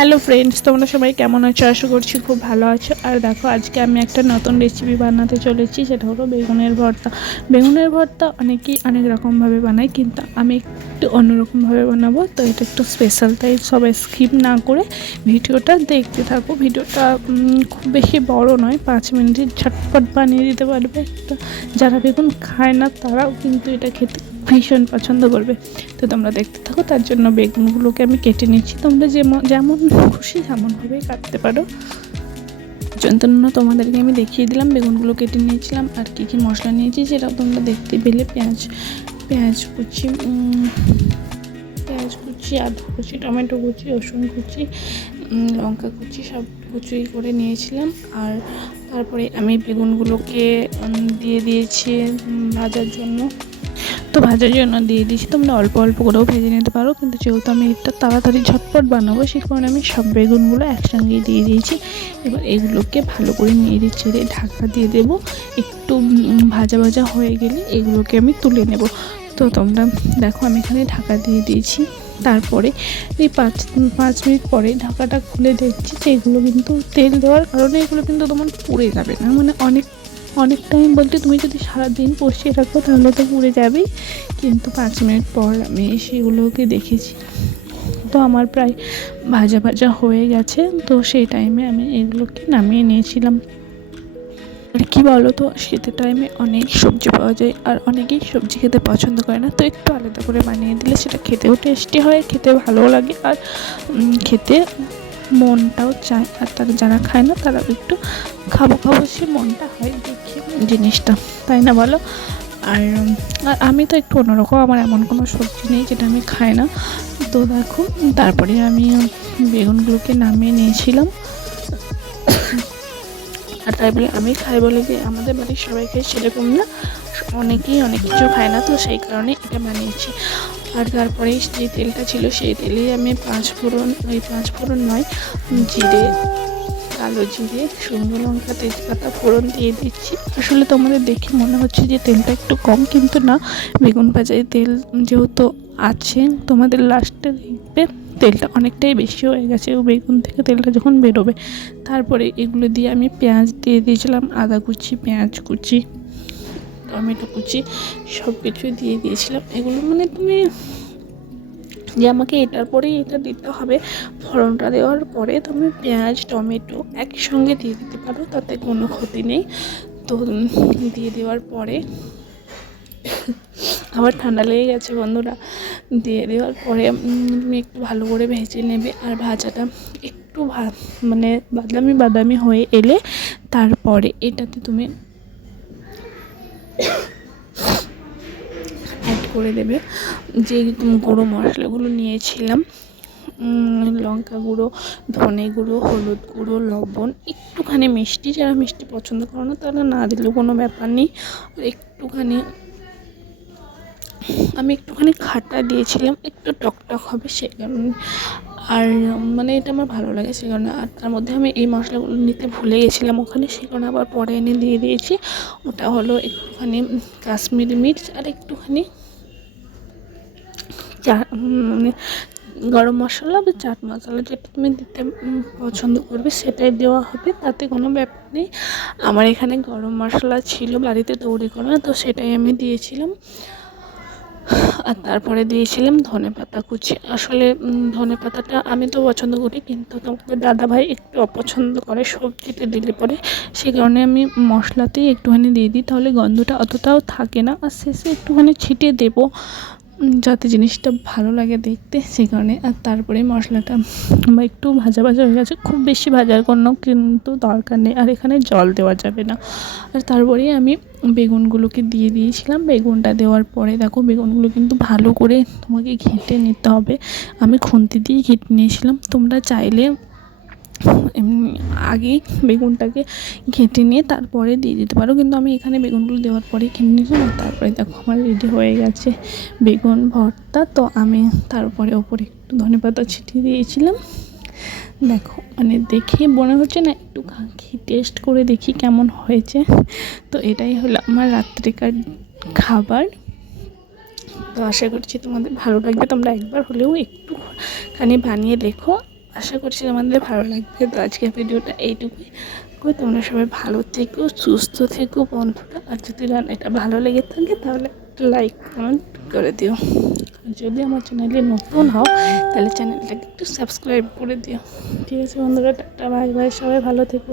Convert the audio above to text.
Hello friends, তোমরা সবাই কেমন আছো? আশা করছি খুব ভালো আছো। আর দেখো, আজকে আমি একটা নতুন রেসিপি বানাতে চলেছি, সেটা হলো বেগুনের ভর্তা। বেগুনের ভর্তা অনেকেই অনেক রকমভাবে বানায়, কিন্তু আমি একটু অন্যরকমভাবে বানাবো। তো এটা একটু স্পেশাল, তাই সবাই স্কিপ না করে ভিডিওটা দেখতে থাকো। ভিডিওটা খুব বেশি বড় নয়, 5 মিনিটের ঝটপট বানিয়ে দিতে পারবে। তো যারা বেগুন খায় না তারাও কিন্তু এটা খেতে ভীষণ পছন্দ করবে। তো তোমরা দেখতে থাকো। তার জন্য বেগুনগুলোকে আমি কেটে নিচ্ছি। তোমরা যেমন খুশি তেমনভাবেই কাটতে পারো। জন্য তোমাদেরকে আমি দেখিয়ে দিলাম, বেগুনগুলো কেটে নিয়েছিলাম আর কী কী মশলা নিয়েছি সেটাও তোমরা দেখতে পেলে। পেঁয়াজ কুচি, আদা কুচি, টমেটো কুচি, রসুন কুচি, লঙ্কা কুচি, সব কুচি করে নিয়েছিলাম। আর তারপরে আমি বেগুনগুলোকে দিয়ে দিয়েছি ভাজার জন্য। তো ভাজার জন্য দিয়ে দিয়েছি। তোমরা অল্প অল্প করেও ভেজে নিতে পারো, কিন্তু যেহেতু আমি এটা তাড়াতাড়ি ঝটপট বানাবো, সেই কারণে আমি সব বেগুনগুলো একসঙ্গেই দিয়ে দিয়েছি। এবার এগুলোকে ভালো করে নেড়ে চেড়ে ঢাকা দিয়ে দেবো। একটু ভাজা ভাজা হয়ে গেলে এগুলোকে আমি তুলে নেব। তো তোমরা দেখো, আমি এখানে ঢাকা দিয়ে দিয়েছি। তারপরে এই 5 মিনিট পরে ঢাকাটা খুলে দেখছি যে এগুলো কিন্তু তেল দেওয়ার কারণে এগুলো কিন্তু তোমার পুড়ে যাবে না। মানে অনেক টাইম বলতে, তুমি যদি সারাদিন কষিয়ে রাখো তাহলে তো পুড়ে যাবেই, কিন্তু 5 মিনিট পর আমি সেগুলোকে দেখেছি। তো আমার প্রায় ভাজা ভাজা হয়ে গেছে। তো সেই টাইমে আমি এগুলোকে নামিয়ে নিয়েছিলাম। আর কী বলো তো, শীতের টাইমে অনেক সবজি পাওয়া যায়, আর অনেকেই সবজি খেতে পছন্দ করে না। তো একটু আলাদা করে বানিয়ে দিলে সেটা খেতেও টেস্টি হয়, খেতে ভালোও লাগে, আর খেতে মনটাও চায়। আর তারা যারা খায় না তারাও একটু খাবো সে মনটা হয় দেখে জিনিসটা, তাই না বলো? আর আমি তো একটু অন্যরকম, আমার এমন কোনো সবজি নেই যেটা আমি খাই না। তো দেখো, তারপরে আমি বেগুনগুলোকে নামিয়ে নিয়েছিলাম। আর তাই বলে আমি খাই বলে যে আমাদের বাড়ির সবাই খায় সেরকম না, অনেকেই অনেক কিছু খায় না। তো সেই কারণে এটা বানিয়েছি। আর তারপরে যে তেলটা ছিল সেই তেলেই আমি 5 ফোড়ন নয়, জিরে, কালো জিরে, শুকনো লঙ্কা, তেজপাতা ফোড়ন দিয়ে দিচ্ছি। আসলে তোমাদের দেখে মনে হচ্ছে যে তেলটা একটু কম, কিন্তু না, বেগুন ভাজায় তেল যেহেতু আছে, তোমাদের লাস্টে দেখবে তেলটা অনেকটাই বেশি হয়ে গেছে ও বেগুন থেকে তেলটা যখন বেরোবে। তারপরে এগুলো দিয়ে আমি পেঁয়াজ দিয়ে দিয়েছিলাম, আদা কুচি, পেঁয়াজ কুচি, টমেটো কুচি, সব কিছু দিয়ে দিয়েছিলাম। এগুলো মানে তুমি যে আমাকে এটার পরেই এটা দিতে হবে, ফোড়নটা দেওয়ার পরে তুমি পেঁয়াজ টমেটো একসঙ্গে দিয়ে দিতে পারো, তাতে কোনো ক্ষতি নেই। তো দিয়ে দেওয়ার পরে আবার ঠান্ডা লেগে গেছে বন্ধুরা। দিয়ে দেওয়ার পরে তুমি একটু ভালো করে ভেজে নেবে। আর ভাজাটা একটু মানে বাদামি হয়ে এলে তারপরে এটাতে তুমি অ্যাড করে দেবে যে গুঁড়ো মশলাগুলো নিয়েছিলাম, লঙ্কা গুঁড়ো, ধনে গুঁড়ো, হলুদ গুঁড়ো, লবণ, একটুখানি মিষ্টি। যারা মিষ্টি পছন্দ করে না তারা না দিলেও কোনো ব্যাপার নেই। আমি একটুখানি খাটা দিয়েছিলাম, একটু টকটক হবে সে কারণে। আর মানে এটা আমার ভালো লাগে সে কারণে। আর তার মধ্যে আমি এই মশলাগুলো নিতে ভুলে গেছিলাম ওখানে, সে কারণে আবার পরে এনে দিয়ে দিয়েছি। ওটা হলো একটুখানি কাশ্মীরি মির্চ আর একটুখানি মানে গরম মশলা বা চাট মশলা, যেটা তুমি দিতে পছন্দ করবে সেটাই দেওয়া হবে, তাতে কোনো ব্যাপার নেই। আমার এখানে গরম মশলা ছিল বাড়িতে তৈরি করা, তো সেটাই আমি দিয়েছিলাম। আর তারপরে দিয়েছিলাম ধনেপাতা কুচি। আসলে ধনেপাতাটা আমি তো পছন্দ করি, কিন্তু তোমাদের দাদাভাই একটু অপছন্দ করে সবজিতে দিলে পরে, সেই কারণে আমি মশলাতেই একটুখানি দিয়ে দিই, তাহলে গন্ধটা অতটাও থাকে না। আর শেষে একটুখানি ছিটিয়ে দেবো যাতে জিনিসটা ভালো লাগে দেখতে, সেই কারণে। আর তারপরে মশলাটা একটু ভাজা হয়ে গেছে, খুব বেশি ভাজার কোনো কিন্তু দরকার নেই, আর এখানে জল দেওয়া যাবে না। আর তারপরেই আমি বেগুনগুলোকে দিয়ে দিয়েছিলাম। বেগুনটা দেওয়ার পরে দেখো, বেগুনগুলো কিন্তু ভালো করে তোমাকে ঘেঁটে নিতে হবে। আমি খুন্তি দিয়ে ঘেঁটে নিয়েছিলাম, তোমরা চাইলে আগেই বেগুনটাকে ঘেঁটে নিয়ে তারপরে দিয়ে দিতে পারো, কিন্তু আমি এখানে বেগুনগুলো দেওয়ার পরেই ঘেঁটে নিয়েছিলাম। তারপরে দেখো আমার রেডি হয়ে গেছে বেগুন ভর্তা। তো আমি তারপরে ওপরে একটু ধনেপাতা ছিটিয়ে দিয়েছিলাম। দেখো, মানে দেখে মনে হচ্ছে না, একটু টেস্ট করে দেখি কেমন হয়েছে। তো এটাই হলো আমার রাত্রিকার খাবার। তো আশা করছি তোমাদের ভালো লাগবে, তোমরা একবার হলেও একটুখানি বানিয়ে দেখো। আশা করছি তোমাদের ভালো লাগবে। তো আজকের ভিডিওটা এইটুকুই। তোমরা সবাই ভালো থেকো, সুস্থ থেকো বন্ধুরা। আর যদি এটা ভালো লেগে থাকে তাহলে লাইক কমেন্ট করে দিও। আর যদি আমার চ্যানেলে নতুন হও তাহলে চ্যানেলটাকে একটু সাবস্ক্রাইব করে দিও। ঠিক আছে বন্ধুরা, টাটা বাই বাই, সবাই ভালো থেকো।